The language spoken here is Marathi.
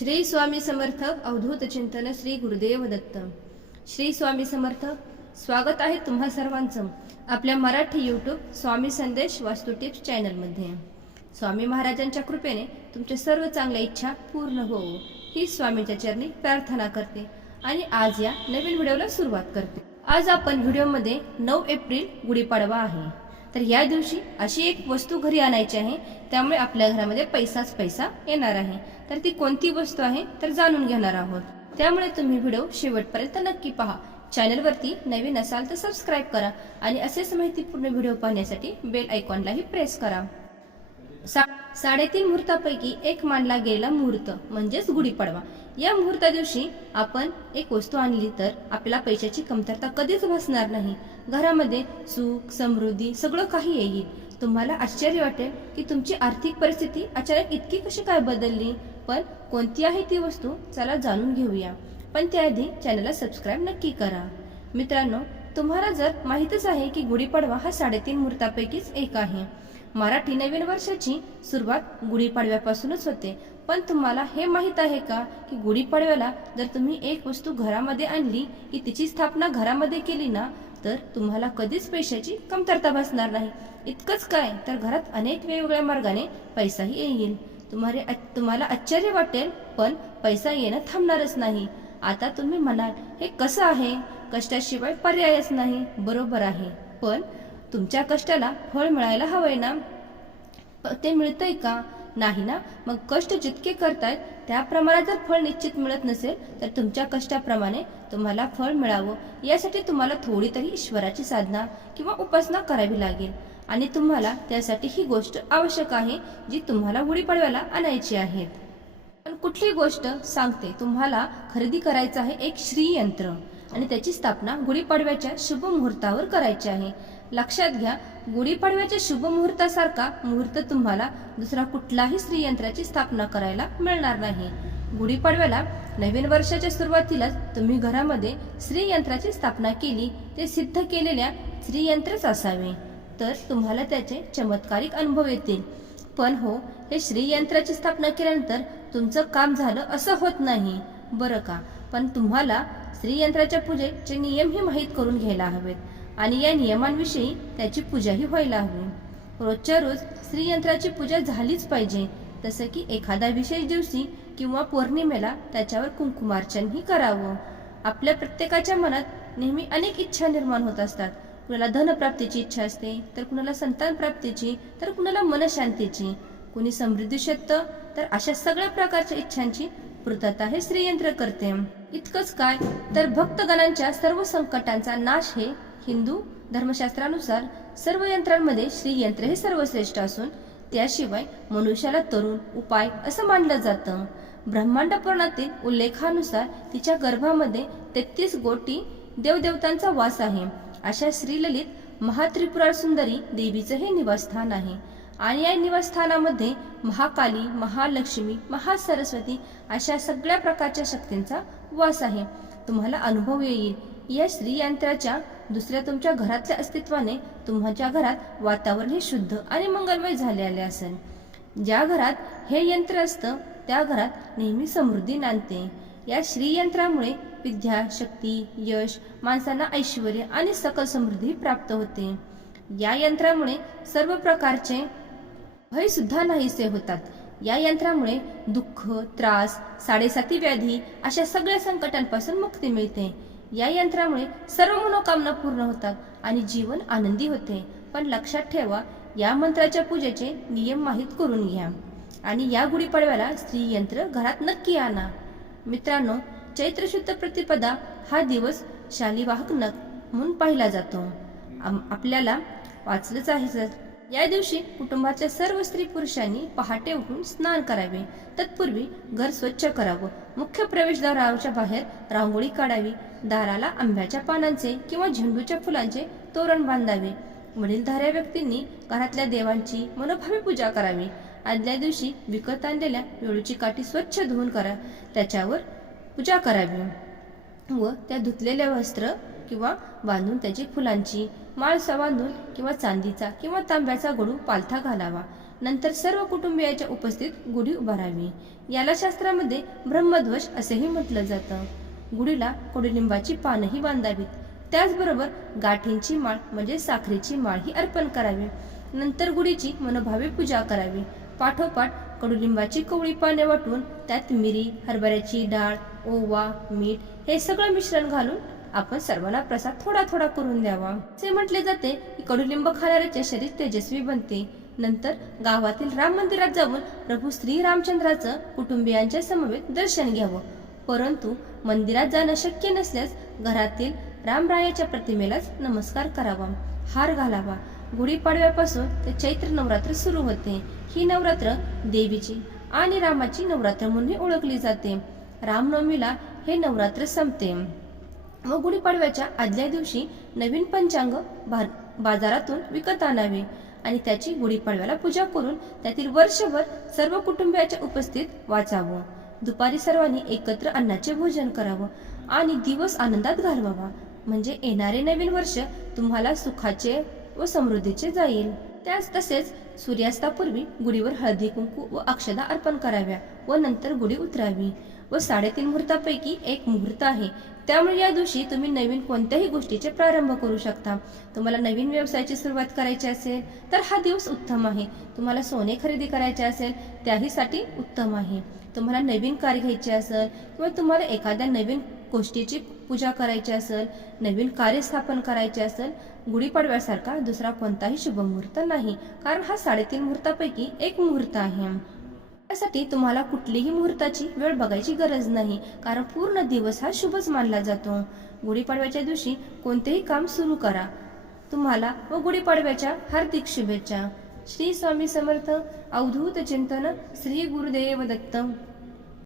श्री स्वामी समर्थ अवधूत चिंतन श्री गुरुदेव दत्त. श्री स्वामी समर्थ स्वागत आहे तुम्हा सर्वांचं आपल्या मराठी यूट्यूब स्वामी संदेश वास्तू टिप्स चॅनलमध्ये. स्वामी महाराजांच्या कृपेने तुमच्या सर्व चांगल्या इच्छा पूर्ण होवो ही स्वामीच्या चरणी प्रार्थना करते आणि आज या नवीन व्हिडिओला सुरुवात करते. आज आपण व्हिडिओमध्ये नऊ एप्रिल गुढीपाडवा आहे. तर या दिवशी अशी एक वस्तू घरी आणायची आहे त्यामुळे आपल्या घरामध्ये पैसाच पैसा येणार आहे. तर ती कोणती वस्तू आहे तर जाणून घेणार आहोत. त्यामुळे तुम्ही व्हिडिओ शेवटपर्यंत नक्की पहा. चॅनलवरती नवीन असाल तर सबस्क्राईब करा आणि असेच माहितीपूर्ण व्हिडिओ पाहण्यासाठी बेल आयकॉनलाही प्रेस करा. सा साडेतीन मुहूर्तापैकी एक मानला गेलेला मुहूर्त म्हणजेच गुढीपाडवा. या मुहूर्ता दिवशी आपण एक वस्तू आणली तर आपल्याला पैशाची कमतरता कधीच भासणार नाही. घरामध्ये सुख समृद्धी सगळं काही येईल. तुम्हाला आश्चर्य वाटेल की तुमची आर्थिक परिस्थिती अचानक इतकी कशी काय बदलली. पण कोणती आहे ती वस्तू? चला जाणून घेऊया. पण त्याआधी चॅनलला सबस्क्राईब नक्की करा. मित्रांनो तुम्हाला जर माहीतच आहे की गुढीपाडवा हा साडेतीन मुहूर्तापैकीच एक आहे. मराठी नवीन वर्षाची सुरुवात गुढीपाडव्यापासूनच होते. पण तुम्हाला हे माहीत आहे का की गुढीपाडव्याला जर तुम्ही एक वस्तू घरामध्ये आणली की तिची स्थापना घरामध्ये केली ना तर तुम्हाला कधीच पैशाची कमतरता भासणार नाही. इतकंच काय तर घरात अनेक वेगवेगळ्या मार्गाने पैसाही येईल. तुम्हाला तुम्हाला आश्चर्य वाटेल पण पैसा येणं थांबणारच नाही. आता तुम्ही म्हणाल हे कसं आहे? कष्टाशिवाय पर्यायच नाही. बरोबर आहे. पण तुमच्या कष्टाला फळ मिळायला हवंय ना? ते मिळतंय का? नाही ना? मग कष्ट जितके करतायत त्या प्रमाणात जर फळ निश्चित मिळत नसेल तर तुमच्या कष्टाप्रमाणे तुम्हाला फळ मिळावं. यासाठी तुम्हाला थोडी तरी ईश्वराची साधना किंवा उपासना करावी लागेल. आणि तुम्हाला त्यासाठी ही गोष्ट आवश्यक आहे जी तुम्हाला गुढीपाडव्याला आणायची आहे. पण कुठली गोष्ट सांगते तुम्हाला खरेदी करायचं आहे एक श्रीयंत्र. आणि त्याची स्थापना गुढीपाडव्याच्या शुभ मुहूर्तावर करायची आहे. लक्षात घ्या गुढीपाडव्याच्या शुभ मुहूर्तासारखा मुहूर्त तुम्हाला दुसरा कुठलाही श्रीयंत्राची स्थापना करायला मिळणार नाही. गुढीपाडव्याला नवीन वर्षाच्या सुरुवातीलाच तुम्ही घरामध्ये श्रीयंत्राची स्थापना केली ते सिद्ध केलेल्या श्रीयंत्रच असावे. तर तुम्हाला त्याचे चमत्कारिक अनुभव येतील. पण हो हे श्रीयंत्राची स्थापना केल्यानंतर तुमचं काम झालं असं होत नाही. बरं का? पण तुम्हाला श्रीयंत्राच्या पूजेचे नियमही माहीत करून घ्यायला हवेत. आणि या नियमांविषयी त्याची पूजाही व्हायला हवी. रोजच्या रोज श्रीयंत्राची पूजा झालीच पाहिजे जसं की एखाद्या विशेष दिवशी किंवा पौर्णिमेला त्याच्यावर कुंकुमार्चनही करावं. आपल्या प्रत्येकाच्या मनात नेहमी अनेक इच्छा निर्माण होत असतात. कुणाला धनप्राप्तीची इच्छा असते तर कुणाला संतान प्राप्तीची तर कुणाला मनशांतीची. कुणी समृद्धी शकतं तर अशा सगळ्या प्रकारच्या इच्छांची पूर्तता हे श्रीयंत्र करते. इतकंच काय तर भक्तगणांच्या सर्व संकटांचा नाश हे हिंदू धर्मशास्त्रानुसार सर्व यंत्रांमध्ये श्रीयंत्र हे सर्वश्रेष्ठ असून त्याशिवाय मनुष्याला तरुण उपाय असं मानलं जातं. ब्रह्मांड पुराणातील उल्लेखानुसार तिच्या गर्भामध्ये तेहतीस गोटी देवदेवतांचा वास आहे. अशा श्रीललित महात्रिपुरा सुंदरी देवीचं हे निवासस्थान आहे. आणि या निवासस्थानामध्ये महाकाली महालक्ष्मी महासरस्वती अशा सगळ्या प्रकारच्या शक्तींचा वास आहे. तुम्हाला अनुभव येईल. या श्रीयंत्राच्या दुसऱ्या तुमच्या घरातल्या अस्तित्वाने तुमच्या घरात वातावरण हे शुद्ध आणि मंगलमय झालेले असेल ज्या घरात हे यंत्र असतं त्या घरात नेहमी समृद्धी नांदते. या श्रीयंत्रामुळे विद्या शक्ती यश माणसांना ऐश्वर आणि सकल समृद्धी प्राप्त होते. या यंत्रामुळे सर्व प्रकारचे भय सुद्धा नाहीसे होतात. या यंत्रामुळे दुःख त्रास साडेसाती व्याधी अशा सगळ्या संकटांपासून मुक्ती मिळते. या यंत्रामुळे सर्व मनोकामना पूर्ण होतात आणि जीवन आनंदी होते. पण लक्षात ठेवा या मंत्राच्या पूजेचे नियम माहीत करून घ्या. आणि या गुढीपाडव्याला स्त्री यंत्र घरात नक्की आणा. मित्रांनो चैत्र शुद्ध प्रतिपदा हा दिवस शालिवाहक नख म्हणून पाहिला जातो. आपल्याला वाचलंच आहे सर. या दिवशी कुटुंबाच्या सर्व स्त्री पुरुषांनी पहाटे उठून स्नान करावे. तत्पूर्वी घर स्वच्छ करावं. मुख्य प्रवेशद्वाराच्या बाहेर रांगोळी काढावी. दाराला आंब्याच्या पानांचे किंवा झेंडूच्या फुलांचे तोरण बांधावे. वडीलधाऱ्या व्यक्तींनी घरातल्या देवांची मनोभावी पूजा करावी. आदल्या दिवशी विकत आणलेल्या वेळूची काठी स्वच्छ धुवून करा. त्याच्यावर पूजा करावी. व त्या धुतलेल्या वस्त्र किंवा बांधून त्याची फुलांची माळ बांधून किंवा चांदीचा किंवा तांब्याचा गडू पालथा घालावा. नंतर सर्व कुटुंबियाच्या उपस्थित गुढी उभारावी. याला शास्त्रामध्ये ब्रह्मध्वज असेही म्हटलं जातं. गुढीला कडुलिंबाची पानही बांधावीत त्याचबरोबर गाठींची माळ म्हणजे साखरेची माळ ही अर्पण करावी. नंतर गुढीची मनोभावे पूजा करावी. पाठोपाठ कडुलिंबाची कवळी पाने वाटून त्यात मिरी हरभऱ्याची डाळ ओवा मीठ हे सगळं मिश्रण घालून आपण सर्वांना प्रसाद थोडा थोडा करून द्यावा. असे म्हटले जाते की कडुलिंब खाणाऱ्याचे शरीर तेजस्वी बनते. नंतर गावातील राम मंदिरात जाऊन प्रभू श्री रामचंद्राचं कुटुंबियांच्या समवेत दर्शन घ्यावं. परंतु मंदिरात जाणं शक्य नसल्यास घरातील रामरायाच्या प्रतिमेलाच नमस्कार करावा. हार घालावा. गुढीपाडव्यापासून ते चैत्र नवरात्र सुरू होते. ही नवरात्र देवीची आणि रामाची नवरात्र म्हणून ओळखली जाते. रामनवमीला हे नवरात्र संपते. व गुढीपाडव्याच्या आदल्या दिवशी नवीन पंचांग बाजारातून विकत आणावे आणि त्याची गुढीपाडव्याला पूजा करून त्यातील वर्षभर सर्व कुटुंबियाच्या उपस्थित वाचावं. दुपारी सर्वांनी एकत्र अन्नाचे भोजन करावं आणि दिवस आनंदात घालवावा. म्हणजे येणारे नवीन वर्ष तुम्हाला सुखाचे व समृद्धीचे जाईल. त्याच तसेच सूर्यास्तापूर्वी गुढीवर हळदी कुंकू व अक्षदा अर्पण कराव्या व नंतर गुढी उतरावी व साडेतीन मुहूर्तापैकी एक मुहूर्त आहे. त्यामुळे या दिवशी तुम्ही नवीन कोणत्याही गोष्टीचे प्रारंभ करू शकता. तुम्हाला नवीन व्यवसायाची सुरुवात करायची असेल तर हा दिवस उत्तम आहे. तुम्हाला सोने खरेदी करायचे असेल त्याहीसाठी उत्तम आहे. तुम्हाला नवीन कार घ्यायची असेल किंवा तुम्हाला एखाद्या नवीन गोष्टीची पूजा करायची असेल नवीन कार्य स्थापन करायचे असेल गुढीपाडव्यासारखा दुसरा कोणताही शुभ मुहूर्त नाही. कारण हा साडेतीन मुहूर्तापैकी एक मुहूर्त आहे. त्यासाठी तुम्हाला कुठलीही मुहूर्ताची वेळ बघायची गरज नाही कारण पूर्ण दिवस हा शुभच मानला जातो. गुढीपाडव्याच्या दिवशी कोणतेही काम सुरू करा. तुम्हाला व गुढीपाडव्याच्या हार्दिक शुभेच्छा. श्री स्वामी समर्थ. अवधूत चिंतन श्री गुरुदेव दत्त